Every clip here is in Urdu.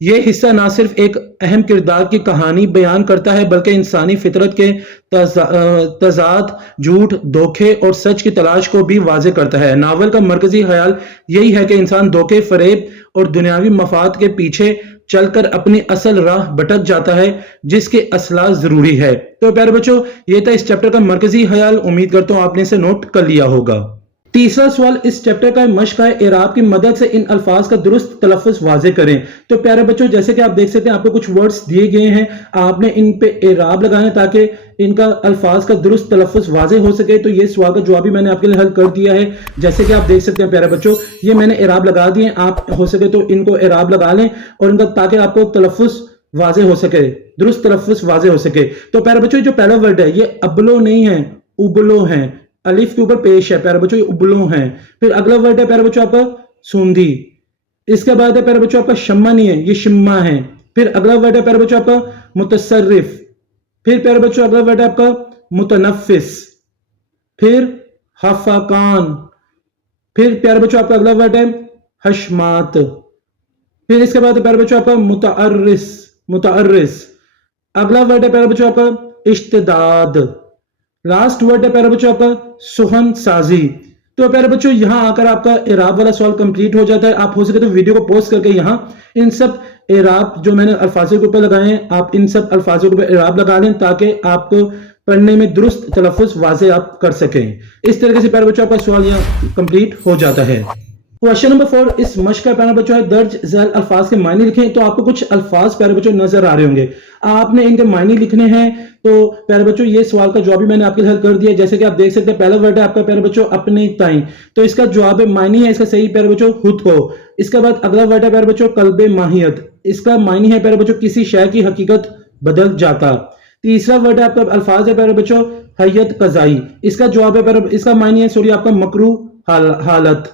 یہ حصہ نہ صرف ایک اہم کردار کی کہانی بیان کرتا ہے بلکہ انسانی فطرت کے تضاد، جھوٹ، دھوکے اور سچ کی تلاش کو بھی واضح کرتا ہے۔ ناول کا مرکزی خیال یہی ہے کہ انسان دھوکے، فریب اور دنیاوی مفاد کے پیچھے چل کر اپنی اصل راہ بھٹک جاتا ہے جس کی اصلاح ضروری ہے۔ تو پیارے بچوں، یہ تھا اس چیپٹر کا مرکزی خیال۔ امید کرتا ہوں آپ نے اسے نوٹ کر لیا ہوگا۔ تیسرا سوال اس چیپٹر کا مشق ہے، اعراب کی مدد سے ان الفاظ کا درست تلفظ واضح کریں۔ تو پیارے بچوں، جیسے کہ آپ دیکھ سکتے ہیں آپ کو کچھ ورڈز دیے گئے ہیں، آپ نے ان پہ اعراب لگانا تاکہ ان کا الفاظ کا درست تلفظ واضح ہو سکے۔ تو یہ سوال کا جواب بھی میں نے آپ کے لیے حل کر دیا ہے، جیسے کہ آپ دیکھ سکتے ہیں پیارے بچوں، یہ میں نے اعراب لگا دیے، آپ ہو سکے تو ان کو اعراب لگا لیں اور ان کا تاکہ آپ کو تلفظ واضح ہو سکے، درست تلفظ واضح ہو سکے۔ تو پیارے بچوں، جو پہلا ورڈ ہے یہ ابلو نہیں ہے، ابلو ہیں، الف کے اوپر پیش ہے پیارے بچوں، یہ ابلو ہیں۔ پھر اگلا ورڈ ہے پیارے بچوں آپ کا سوندھی، اس کے بعد ہے پیارے بچوں آپ کا شمع نہیں ہے، یہ شمع ہے۔ پھر اگلا ورڈ ہے پیارے بچوں آپ کا متصرف، پھر پیارے بچوں اگلا ورڈ ہے آپ کا متنفس، پھر حفاقان، پھر پیارے بچوں آپ کا اگلا ورڈ ہے حشمات، پھر اس کے بعد ہے پیارے بچوں آپ کا متعرس، اگلا ورڈ ہے پیارے بچوں آپ کا اشتداد، لاسٹ ورڈ ہے پیارے بچوں آپ کا سخن سازی۔ تو پیارے بچوں، یہاں آ کر آپ کا اعراب والا سوال کمپلیٹ ہو جاتا ہے۔ آپ ہو سکے تو ویڈیو کو پوز کر کے یہاں ان سب اعراب جو میں نے الفاظوں کے اوپر لگائے ہیں، آپ ان سب الفاظوں کے اوپر اعراب لگا لیں تاکہ آپ کو پڑھنے میں درست تلفظ واضح آپ کر سکیں۔ اس طریقے سے پیارے بچوں آپ کا سوال یہاں کمپلیٹ ہو جاتا ہے۔ کوشچن نمبر 4 اس مشق کا پیارے بچوں ہے درج ذیل الفاظ کے معنی لکھیں۔ تو آپ کو کچھ الفاظ پیارے بچوں نظر آ رہے ہوں گے، آپ نے ان کے معنی لکھنے ہیں۔ تو پیارے بچوں یہ سوال کا جواب بھی میں نے آپ کے حل کر دیا، جیسے کہ آپ دیکھ سکتے ہیں پہلا ورڈ ہے آپ کا پیارے بچوں اپنے تائیں، تو اس کا جواب معنی ہے اس کا صحیح پیارے بچوں خود کو۔ اس کے بعد اگلا ورڈ ہے پیارے بچوں قلب ماہیت، اس کا معنی ہے پیارے بچوں کسی شے کی حقیقت بدل جاتا۔ تیسرا ورڈ ہے آپ کا الفاظ ہے پیارے بچوں حیت قضائی، اس کا جواب ہے اس کا معنی ہے آپ کا مکروہ حالت۔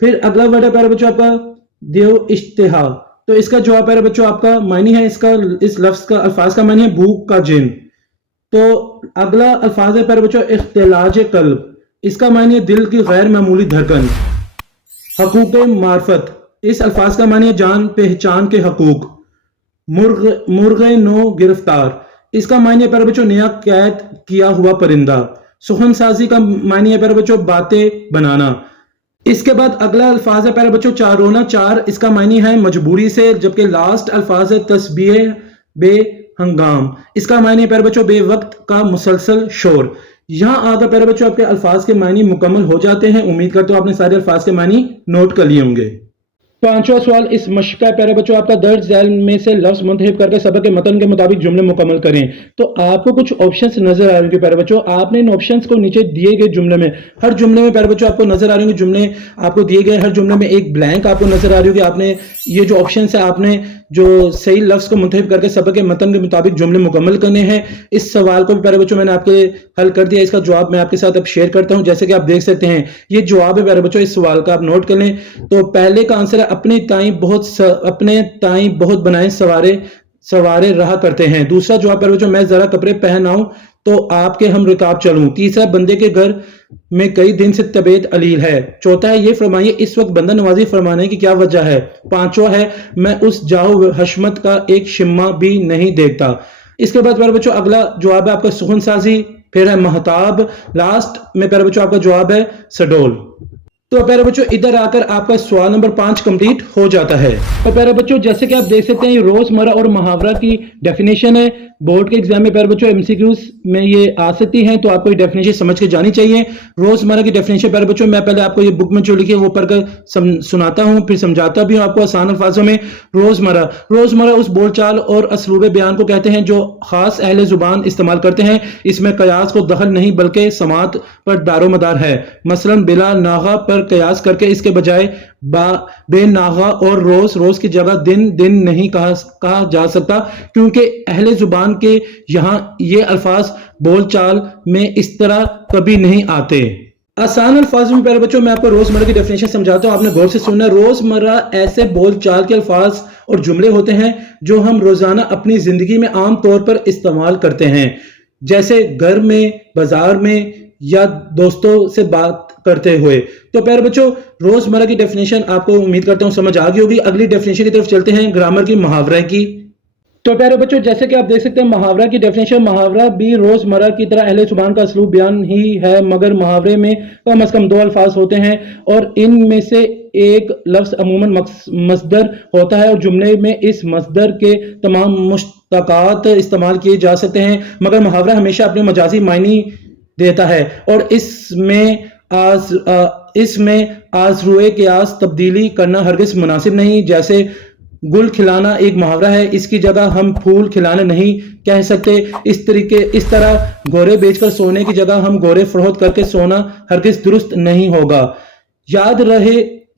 پھر اگلا ورڈ ہے پیارے بچوں آپ کا دیو اشتہا، تو اس کا جواب پیارے بچوں آپ کا معنی ہے اس لفظ کا الفاظ کا معنی ہے بھوک کا جن۔ تو اگلا الفاظ ہے پیارے بچوں اختلاج قلب، اس کا معنی ہے دل کی غیر معمولی دھڑکن۔ حقوق معرفت، اس الفاظ کا معنی ہے جان پہچان کے حقوق۔ مرغ نو گرفتار، اس کا معنی ہے پیارے بچوں نیا قید کیا ہوا پرندہ۔ سخن سازی کا معنی ہے پیارے بچوں باتیں بنانا۔ اس کے بعد اگلا الفاظ ہے پیارے بچوں چارونا چار، اس کا معنی ہے مجبوری سے، جبکہ لاسٹ الفاظ ہے تسبیح بے ہنگام، اس کا معنی ہے پیارے بچوں بے وقت کا مسلسل شور۔ یہاں آگے پیارے بچوں آپ کے الفاظ کے معنی مکمل ہو جاتے ہیں۔ امید کرتا ہوں آپ نے سارے الفاظ کے معنی نوٹ کر لیے ہوں گے۔ پانچواں سوال اس مشق کا پیارے بچوں آپ کا درج ذیل میں سے لفظ منتخب کر کے سبق کے متن کے مطابق جملے مکمل کریں۔ تو آپ کو کچھ آپشنز نظر آ رہے ہیں پیارے بچوں، آپ نے ان آپشنز کو نیچے دیے گئے جملے میں، ہر جملے میں پیارے بچوں آپ کو نظر آ رہے ہیں جملے آپ کو دیے گئے، ہر جملے میں ایک بلینک آپ کو نظر آ رہی ہوگی۔ آپ نے یہ جو آپشنز ہیں آپ نے جو صحیح لفظ کو منتخب کر کے سبق کے متن کے مطابق جملے مکمل کرنے ہیں۔ اس سوال کو بھی پیارے بچوں میں نے آپ کے حل کر دیا، اس کا جواب میں آپ کے ساتھ اب شیئر کرتا ہوں۔ جیسے کہ آپ دیکھ سکتے ہیں یہ جواب ہے پیارے بچوں، اس سوال کا آپ نوٹ کر لیں۔ تو پہلے کا آنسر ہے اپنے تائیں بہت بنائیں سوارے رہا کرتے ہیں۔ دوسرا جواب پیارے بچوں میں ذرا کپڑے پہن آؤں تو آپ کے ہم رکاب چلوں۔ تیسرا بندے کے گھر میں کئی دن سے طبیعت علیل ہے۔ چوتھا ہے یہ فرمائیے اس وقت بندہ نوازی فرمانے کی کیا وجہ ہے۔ پانچواں ہے میں اس جاؤ حشمت کا ایک شمع بھی نہیں دیکھتا۔ اس کے بعد پیارے بچوں اگلا جواب ہے آپ کا سخن سازی، پھر ہے مہتاب، لاسٹ میں پیارے بچوں آپ کا جواب ہے سڈول۔ تو پیارے بچوں ادھر آ کر آپ کا سوال نمبر 5 کمپلیٹ ہو جاتا ہے۔ اور پیارے بچوں جیسے کہ آپ دیکھ سکتے ہیں یہ روزمرہ اور محاورہ کی ڈیفینیشن ہے، بورڈ کے ایگزام میں پیارے بچوں ایم سی کیوز میں یہ آ سکتی ہیں، تو آپ کو یہ ڈیفینیشن سمجھ کے جانی چاہیے۔ روزمرہ کی ڈیفینیشن پیارے بچوں میں پہلے آپ کو یہ بک میں جو لکھی ہے وہ پڑھ کر سناتا ہوں، پھر سمجھاتا بھی ہوں آپ کو آسان الفاظوں میں۔ روزمرہ اس بول چال اور اسلوب بیان کو کہتے ہیں جو خاص اہل زبان استعمال کرتے ہیں، اس میں قیاس کو دخل نہیں بلکہ سماعت پر دار و مدار ہے۔ مثلا بلا ناغہ پر قیاس کر کے اس کے بجائے بے ناغہ اور روز کی جگہ دن نہیں کہا جا سکتا، کیونکہ اہل زبان کے یہاں یہ الفاظ بول چال میں اس طرح کبھی نہیں آتے۔ آسان الفاظ میں پیارے بچوں میں آپ کو روزمرہ کی ڈیفینیشن سمجھاتا ہوں، آپ نے غور سے سننا۔ روزمرہ ایسے بول چال کے الفاظ اور جملے ہوتے ہیں جو ہم روزانہ اپنی زندگی میں عام طور پر استعمال کرتے ہیں، جیسے گھر میں، بازار میں یا دوستوں سے بات کرتے ہوئے. تو پیارے بچوں روزمرہ کی ڈیفینیشن آپ کو امید کرتا ہوں سمجھ آ گئی ہوگی. اگلی ڈیفینیشن کی طرف چلتے ہیں گرامر کی محاورہ کی. تو پیارے بچوں جیسے کہ آپ دیکھ سکتے ہیں محاورہ کی ڈیفینیشن. محاورہ بھی روزمرہ کی طرح اہل زبان کا اسلوب بیان ہی ہے مگر محاورے میں کم از کم 2 الفاظ ہوتے ہیں اور ان میں سے ایک لفظ عموماً مصدر ہوتا ہے اور جملے میں اس مصدر کے تمام مشتقات استعمال کیے جا سکتے ہیں مگر محاورہ ہمیشہ اپنے مجازی معنی دیتا ہے اور اس میں آز روئے قیاس تبدیلی کرنا ہرگز مناسب نہیں. جیسے گل کھلانا ایک محاورہ ہے, اس کی جگہ ہم پھول کھلانے نہیں کہہ سکتے. اس طرح گورے بیچ کر سونے کی جگہ ہم گورے فروخت کر کے سونا ہرگز درست نہیں ہوگا.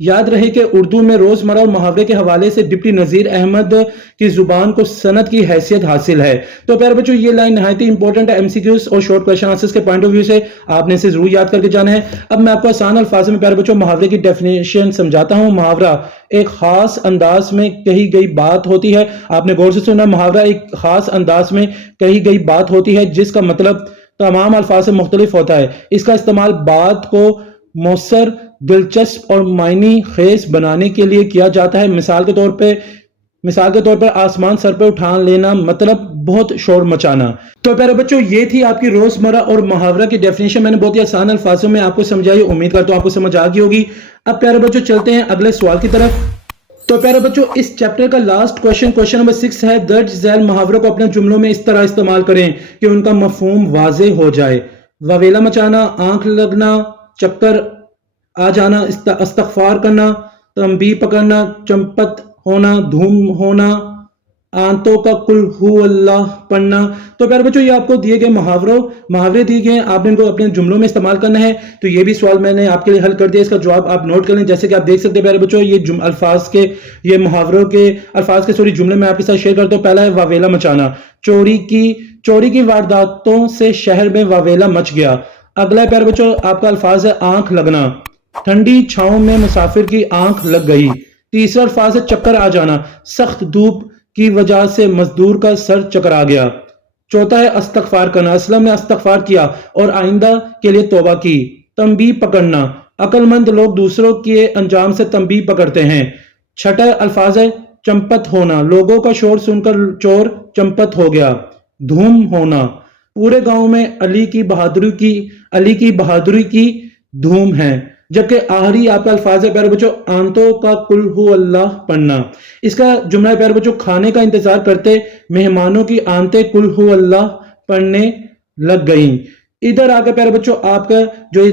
یاد رہے کہ اردو میں روزمرہ اور محاورے کے حوالے سے ڈپٹی نذیر احمد کی زبان کو سند کی حیثیت حاصل ہے. تو پیارے بچوں یہ لائن نہایت ہی امپورٹنٹ ہے ایم سی کیوز اور شارٹ کویشچن آنسرز کے پوائنٹ آف ویو سے آپ نے اسے ضرور یاد کر کے جانا ہے. اب میں آپ کو آسان الفاظ میں پیارے بچوں محاورے کی ڈیفینیشن سمجھاتا ہوں. محاورہ ایک خاص انداز میں کہی گئی بات ہوتی ہے. آپ نے غور سے سنا, محاورہ ایک خاص انداز میں کہی گئی بات ہوتی ہے جس کا مطلب تمام الفاظ سے مختلف ہوتا ہے. اس کا استعمال بات کو مؤثر, دلچسپ اور معنی خیز بنانے کے لیے کیا جاتا ہے. مثال کے طور پر آسمان سر پہ اٹھا لینا مطلب بہت شور مچانا. تو پیارے بچوں یہ تھی آپ کی روزمرہ اور محاورہ کی ڈیفینیشن. میں نے بہت ہی آسان الفاظوں میں آپ کو سمجھائی, امید کرتا ہوں آپ کو سمجھ آ گئی ہوگی. اب پیارے بچوں چلتے ہیں اگلے سوال کی طرف. تو پیارے بچوں اس چیپٹر کا لاسٹ کویشچن نمبر 6 ہے. درج ذیل محاوروں کو اپنے جملوں میں اس طرح استعمال کریں کہ ان کا مفہوم واضح ہو جائے. واویلا مچانا, آنکھ لگنا, چکر آ جانا, استغفار کرنا, تنبیہ پکڑنا, چمپت ہونا, دھوم ہونا, آنتوں کا قل ہو اللہ پڑھنا. تو پیارے بچوں یہ آپ کو دیے گئے محاورے دیے گئے ہیں, آپ نے ان کو اپنے جملوں میں استعمال کرنا ہے. تو یہ بھی سوال میں نے آپ کے لیے حل کر دیا, اس کا جواب آپ نوٹ کر لیں. جیسے کہ آپ دیکھ سکتے ہیں پیارے بچوں یہ محاوروں کے الفاظ کے جملے میں آپ کے ساتھ شیئر کرتا ہوں. پہلا ہے واویلا مچانا, چوری کی وارداتوں سے شہر میں واویلا مچ گیا. اگلا ہے پیارے بچوں آپ کا الفاظ ہے آنکھ لگنا, ٹھنڈی چھاؤں میں مسافر کی آنکھ لگ گئی. تیسرا الفاظ ہے چکر آ جانا, سخت دھوپ کی وجہ سے مزدور کا سر چکرا گیا. چوتھا ہے استغفار کرنا, اسلم نے استغفار کیا اور آئندہ کے لیے توبہ کی. تنبیہ پکڑنا, عقل مند لوگ دوسروں کے انجام سے تنبیہ پکڑتے ہیں. چھٹا الفاظ ہے چمپت ہونا, لوگوں کا شور سن کر چور چمپت ہو گیا. دھوم ہونا, پورے گاؤں میں علی کی بہادری کی دھوم ہے. جبکہ آخری آپ کا الفاظ ہے پیارے بچوں آنتوں کا قل ہو اللہ پڑھنا. اس کا جملہ ہے پیارے بچوں کھانے کا انتظار کرتے مہمانوں کی آنتیں قل ہو اللہ پڑھنے لگ گئیں. ادھر آگے پیارے بچوں آپ کا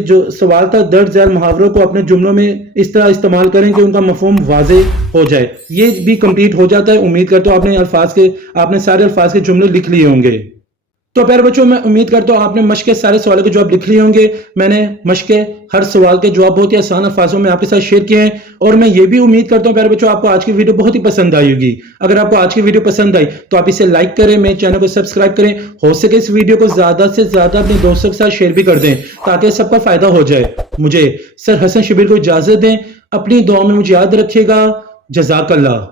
جو سوال تھا درج ذیل محاوروں کو اپنے جملوں میں اس طرح استعمال کریں کہ ان کا مفہوم واضح ہو جائے. یہ بھی کمپلیٹ ہو جاتا ہے. امید کرتا ہوں آپ نے سارے الفاظ کے جملے لکھ لیے ہوں گے. تو پیارے بچوں میں امید کرتا ہوں آپ نے مشق کے سارے سوالوں کے جواب لکھ لیے ہوں گے. میں نے مشق کے ہر سوال کے جواب بہت ہی آسان الفاظوں میں آپ کے ساتھ شیئر کیے ہیں اور میں یہ بھی امید کرتا ہوں پیارے بچوں آپ کو آج کی ویڈیو بہت ہی پسند آئی ہوگی. اگر آپ کو آج کی ویڈیو پسند آئی تو آپ اسے لائک کریں, میرے چینل کو سبسکرائب کریں, ہو سکے اس ویڈیو کو زیادہ سے زیادہ اپنے دوستوں کے ساتھ شیئر بھی کر دیں تاکہ سب کا فائدہ ہو جائے. مجھے سر حسن شبیر کو اجازت دیں. اپنی دعاؤں میں مجھے یاد رکھیے گا. جزاک اللہ.